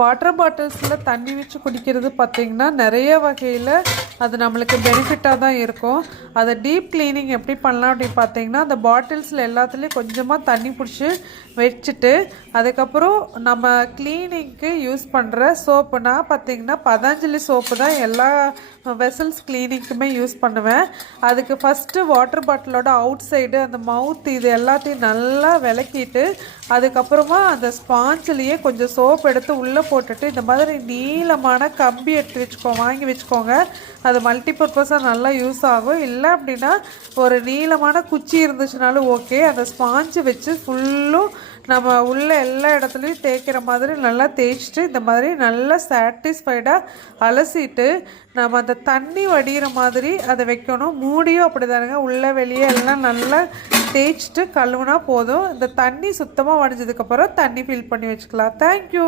Water பாட்டில்ஸில் தண்ணி வச்சு குடிக்கிறது பார்த்திங்கன்னா நிறைய வகையில் அது நம்மளுக்கு பெனிஃபிட்டாக தான் இருக்கும். அதை டீப் க்ளீனிங் எப்படி பண்ணலாம் அப்படின்னு பார்த்தீங்கன்னா, அந்த பாட்டில்ஸில் எல்லாத்துலேயும் கொஞ்சமாக தண்ணி பிடிச்சி வச்சுட்டு அதுக்கப்புறம் நம்ம க்ளீனிங்க்கு யூஸ் பண்ணுற சோப்புனா பார்த்திங்கன்னா பதஞ்சலி சோப்பு தான் எல்லா வெசல்ஸ் க்ளீனிங்க்குமே யூஸ் பண்ணுவேன். அதுக்கு ஃபஸ்ட்டு வாட்டர் பாட்டிலோட அவுட் சைடு அந்த மவுத் இது எல்லாத்தையும் நல்லா விளக்கிட்டு அதுக்கப்புறமா அந்த ஸ்பாஞ்சிலேயே கொஞ்சம் சோப் எடுத்து உள்ளே போட்டுட்டு இந்த மாதிரி நீளமான கம்பி எடுத்து வாங்கி வச்சுக்கோங்க. அது மல்டிபர்பஸாக நல்லா யூஸ் ஆகும். இல்லை அப்படின்னா ஒரு நீளமான குச்சி இருந்துச்சுனாலும் ஓகே. அந்த ஸ்பாஞ்சு வச்சு ஃபுல்லும் நம்ம உள்ள எல்லா இடத்துலையும் தேய்க்கிற மாதிரி நல்லா தேய்ச்சிட்டு இந்த மாதிரி நல்லா சாட்டிஸ்ஃபைடாக அலசிட்டு நம்ம அந்த தண்ணி வடிகிற மாதிரி அதை வைக்கணும். மூடியும் அப்படி தானுங்க, உள்ளே வெளியே எல்லாம் நல்லா தேய்ச்சிட்டு கழுவுனா போதும். இந்த தண்ணி சுத்தமாக வடிஞ்சதுக்கப்புறம் தண்ணி ஃபில் பண்ணி வச்சுக்கலாம். தேங்க்யூ.